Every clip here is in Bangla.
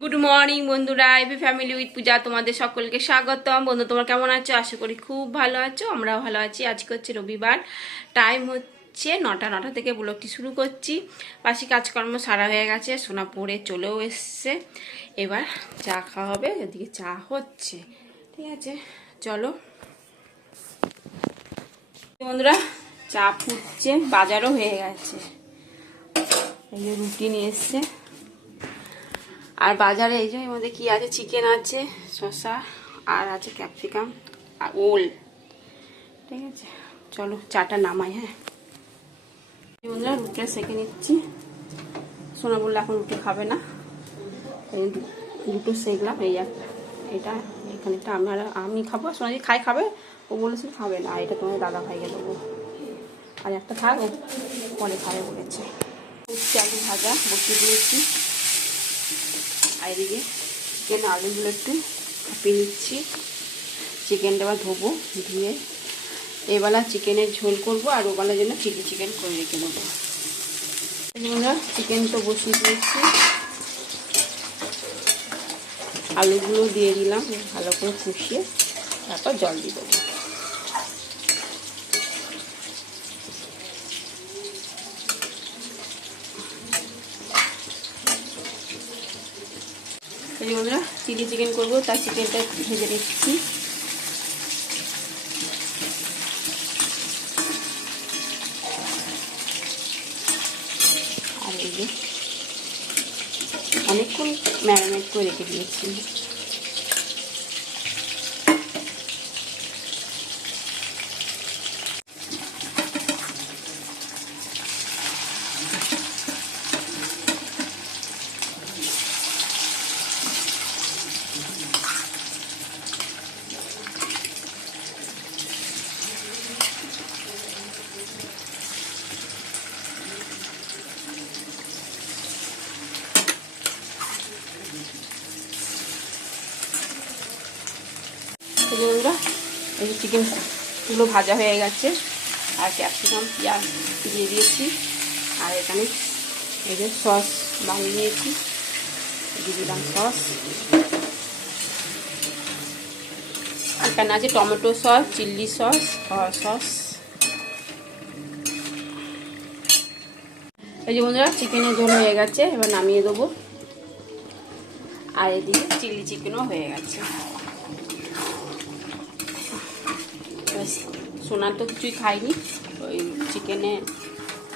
গুড মর্নিং বন্ধুরা এভি ফ্যামিলি উইথ পূজা, তোমাদের সকলকে স্বাগতম। বন্ধু, তোমরা কেমন আছো? আশা করি খুব ভালো আছো, আমরাও ভালো আছি। আজকে হচ্ছে রবিবার টাইম হচ্ছে নটা নটা থেকে ব্লগটি শুরু করছি। পাশি কাজকর্ম সারা হয়ে গেছে, সোনা পড়ে চলেও এসছে। এবার চা খাওয়া হবে, এদিকে চা হচ্ছে, ঠিক আছে? চলো। বন্ধুরা, চা ফুটছে, বাজারও হয়ে গেছে। এই যে রুটি নিয়ে এসছে। আর বাজারে এই যে মধ্যে কি আছে? চিকেন আছে, শসা, আর আছে ক্যাপসিকাম আর ওল। ঠিক আছে? চলো, চাটা নামাই হ্যাঁ? বন্ধুরা, রুটিটা সেঁকে নিচ্ছি। সোনা বললে এখন রুটি খাবে না। দুটো সেঁকলাম, এই এক এটা এখানেটা আমি আর আমি খাব। সোনা যদি খাই খাবে? ও বলেছে খাবে না। এটা তোমার দাদা ভাইকে দেবো। আর একটা থাক, ও পরে খাবে বলেছে। আলু ভাজা বসিয়ে দিয়েছি। আর চিকেন আলুগুলো একটু কাপিয়ে নিচ্ছি। চিকেনটা আবার ধোবো, ধুয়ে এবেলা চিকেনের ঝোল করব আর ওবেলার জন্য চিলি চিকেন করে রেখে বন্ধুরা চিকেন তো বসিয়ে দিয়েছি। আলুগুলো দিয়ে দিলাম, ভালো করে কষিয়ে তারপর জল দিয়ে দেবো। এই আমরা চিলি চিকেন করব, তার চিকেনটা ভেজে রেখেছি আর অনেকক্ষণ ম্যারিনেট করে রেখে দিয়েছি। বন্ধুরা এই যে চিকেনগুলো ভাজা হয়ে গেছে। আর ক্যাপসিকাম পেঁয়াজ দিয়ে দিয়েছি। আর এখানে এই যে সস বানিয়ে নিয়েছি। দিয়ে দিলাম সস আর এখানে আছে tomato sauce chilli sauce sauce এই যে বন্ধুরা চিকেনের ঝোল হয়ে গেছে। এবার নামিয়ে দেবো। আর এদিকে চিলি চিকেনও হয়ে গেছে। ব্যাস, সোনার তো কিছুই খাইনি ওই চিকেনে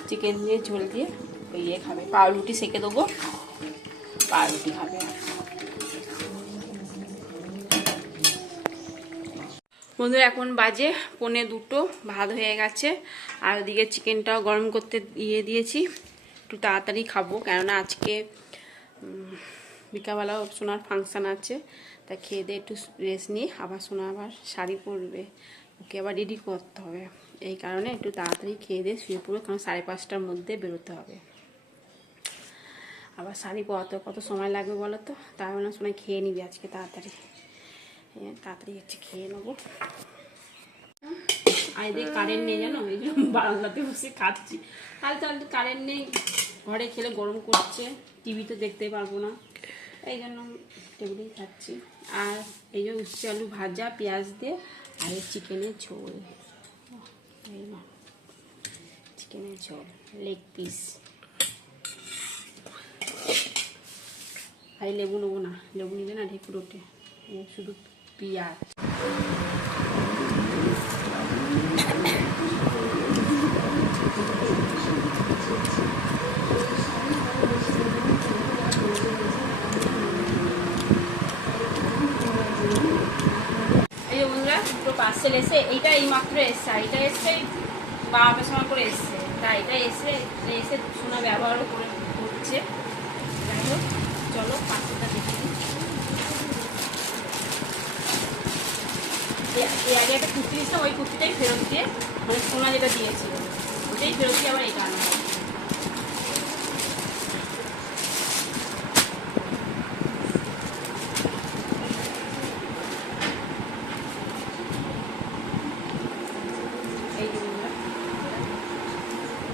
চিকেন দিয়ে ঝোল দিয়ে ওই ইয়ে খাবে। পাউরুটি সেকে দেবো পাউরুটি খাবে। বন্ধুরা এখন বাজে পনে দুটো ভাত হয়ে গেছে। আর ওদিকে চিকেনটাও গরম করতে দিয়ে দিয়েছি একটু তাড়াতাড়ি খাব। কেননা আজকে উম, বিকালবেলাও সোনার ফাংশান আছে তা খেয়ে দিয়ে একটু রেস্ট নিয়ে আবার সোনা আবার শাড়ি পরবে। ওকে আবার রেডি করতে হবে। এই কারণে একটু তাড়াতাড়ি খেয়ে দিয়ে শুয়ে পড়বে কারণ সাড়ে পাঁচটার মধ্যে বেরোতে হবে। আবার শাড়ি পরাতে কত সময় লাগবে বলো তো? তাই না সময় খেয়ে নিবি আজকে তাড়াতাড়ি। তাড়াতাড়ি হচ্ছে খেয়ে নেব। আর কারেন্ট নেই জানো? এই জন্য বারান্দাতে বসে খাচ্ছি। তাহলে তাহলে তো কারেন্ট নেই। ঘরে খেলে গরম করছে। টিভি তো দেখতে পারব না। এই জন্য টেবিলেই খাচ্ছি। আর এই যে উচ্ছে আলু ভাজা, পেঁয়াজ দিয়ে আর চিকেনের ঝোল। এই না। চিকেনের ঝোল লেগ পিস ভাই, লেবু নেব না। লেবু নিলে না ঢেকুর ওঠে। শুধু পেঁয়াজ। এই যে বন্ধুরা দুটো পার্সেল এসে এইটা এই মাত্র এসছে, আর এটা এসছে বারোটার সময় করে এসছে। তা এটা এসে এসে সোনা ব্যবহারও করে করছে। যাই হোক, চলো পার্সেলটা দেখে নিই। আগে একটা কুর্তি দিয়েছিলাম, ওই কুর্তিটাই ফেরত দিয়ে মানে সোনা যেটা দিয়েছিল ওটাই ফেরত দিয়ে আবার এটা আনা হয় এই যে বন্ধুরা।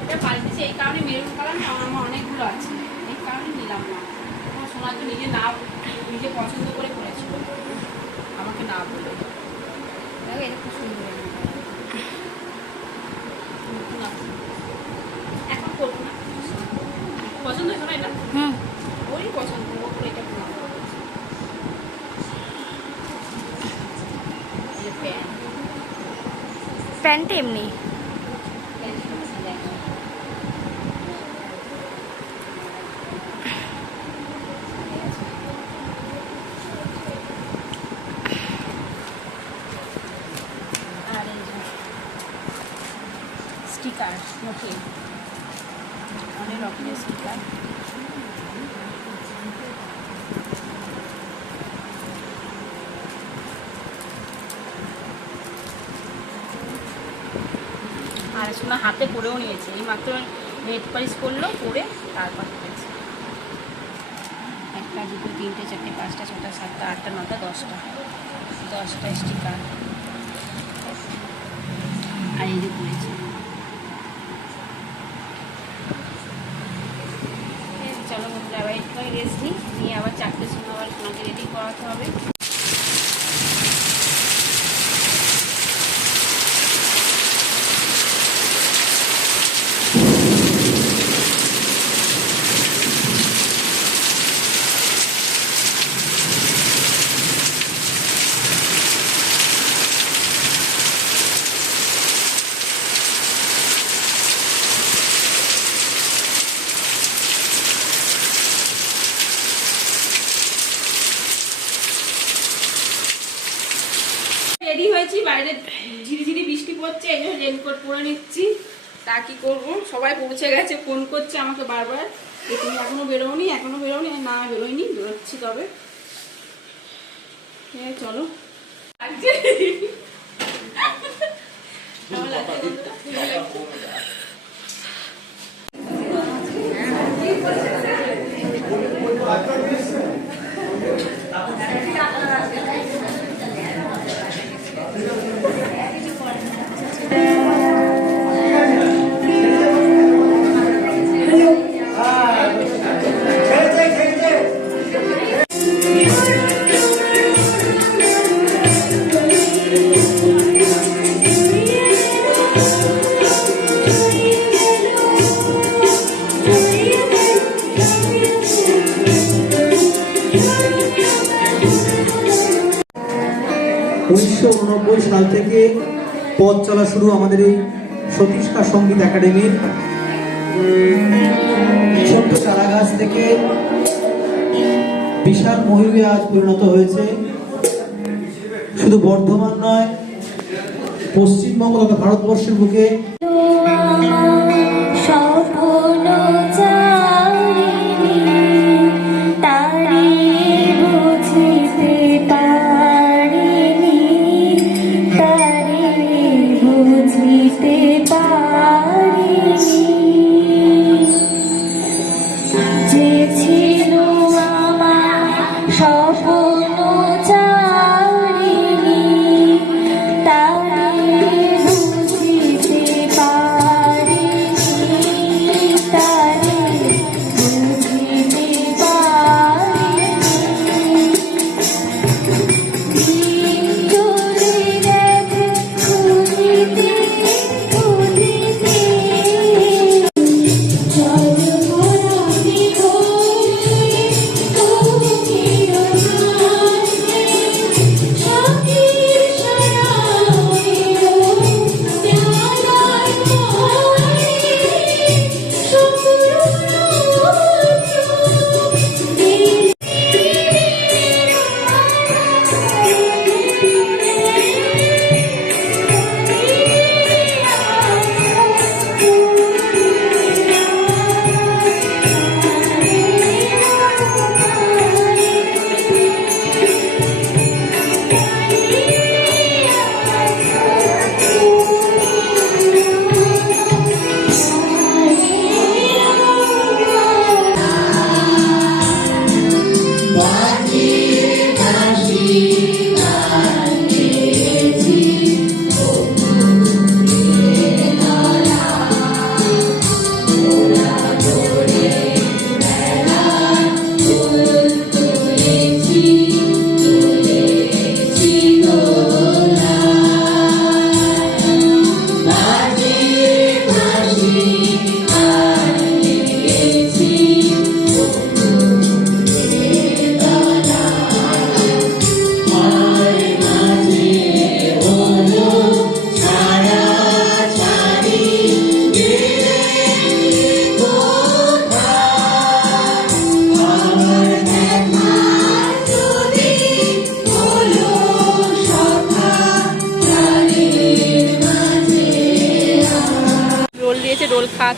এটা পাল্টেছে এই কারণে মেরুন কালার না আমার অনেকগুলো আছে এই কারণে নিলাম না তোমার সোনার তো নিজে না নিজে পছন্দ করে করেছিল। আমাকে না বলে। খুব সুন্দর নতুন আছে। এখন করব না। পছন্দ হয়েছে না এটা? হুম। ওরই পছন্দ ও করে এটা প্যান্ট। প্যান্ট এমনি প্যান্ট দেখো আর এই যে স্টিকার নোটে অনেক রকমের স্টিকার আর শোনা হাতে পরেও নিয়েছে। এই মাত্র নেট পালিশ করল পরে তারপর করেছে একটা, দুটো, তিনটে, চারটে, পাঁচটা, ছটা, সাতটা, আটটা, নটা, দশটা। দশটা স্টিকার। আর এই যে পড়েছে চলো বন্ধুরা আবার একটু রেস্ট নিই। নিয়ে আবার চারটের সময় আবার ওনাকে রেডি করাতে হবে রেডি হয়েছি বাইরে ঝিরিঝিরি বৃষ্টি পড়ছে এই জন্য রেনকোট পরে নিচ্ছি তা কি করব? সবাই পৌঁছে গেছে ফোন করছে আমাকে বারবার যে তুমি এখনও বেরোনি এখনও বেরোনি না বেরোয়নি বেরোচ্ছি তবে। হ্যাঁ চলো। লাগছে? সাল থেকে পথ চলা শুরু আমাদের এই সতীশকা সংগীত একাডেমির ছোট্ট চারা গাছ থেকে বিশাল মহিমে আজ পরিণত হয়েছে। শুধু বর্ধমান নয়, পশ্চিমবঙ্গ তথা ভারতবর্ষের বুকে।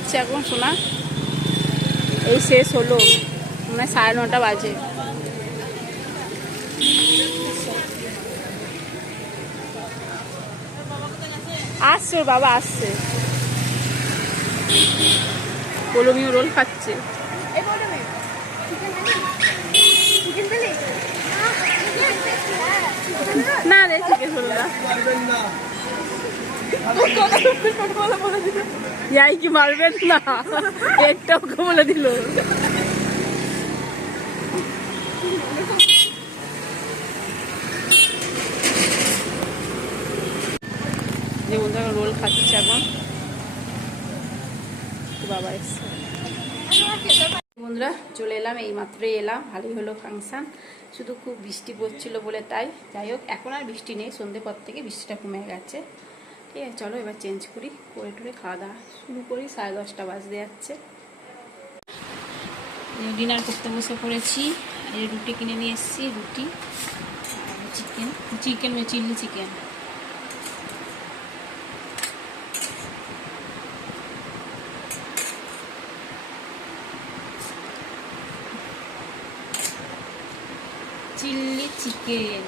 খাওয়াচ্ছে এখন শোনা। এই শেষ হলো মানে সাড়ে নটা বাজে। আসছে ওর বাবা আসছে। কলমিও রোল খাচ্ছে। না রে চিকেন হলো না। যাই কি মারবেন না? একটা দিল। যে বন্ধুরা রোল খাচ্ছে এখন। বাবা এসছে। বন্ধুরা, চলে এলাম, এই মাত্রই এলাম। ভালোই হলো ফাংশান। শুধু খুব বৃষ্টি পড়ছিল বলে তাই। যাই হোক, এখন আর বৃষ্টি নেই। সন্ধ্যে পর থেকে বৃষ্টিটা কমে গেছে। আছে চলো এবার চেঞ্জ করি। করে টুরে খাওয়া দাওয়া শুরু করি, সাড়ে দশটা বাজতে যাচ্ছে। ডিনার করতে বসে পড়েছি। রুটি কিনে নিয়ে এসেছি, রুটি chicken chicken chilli chicken chilli chicken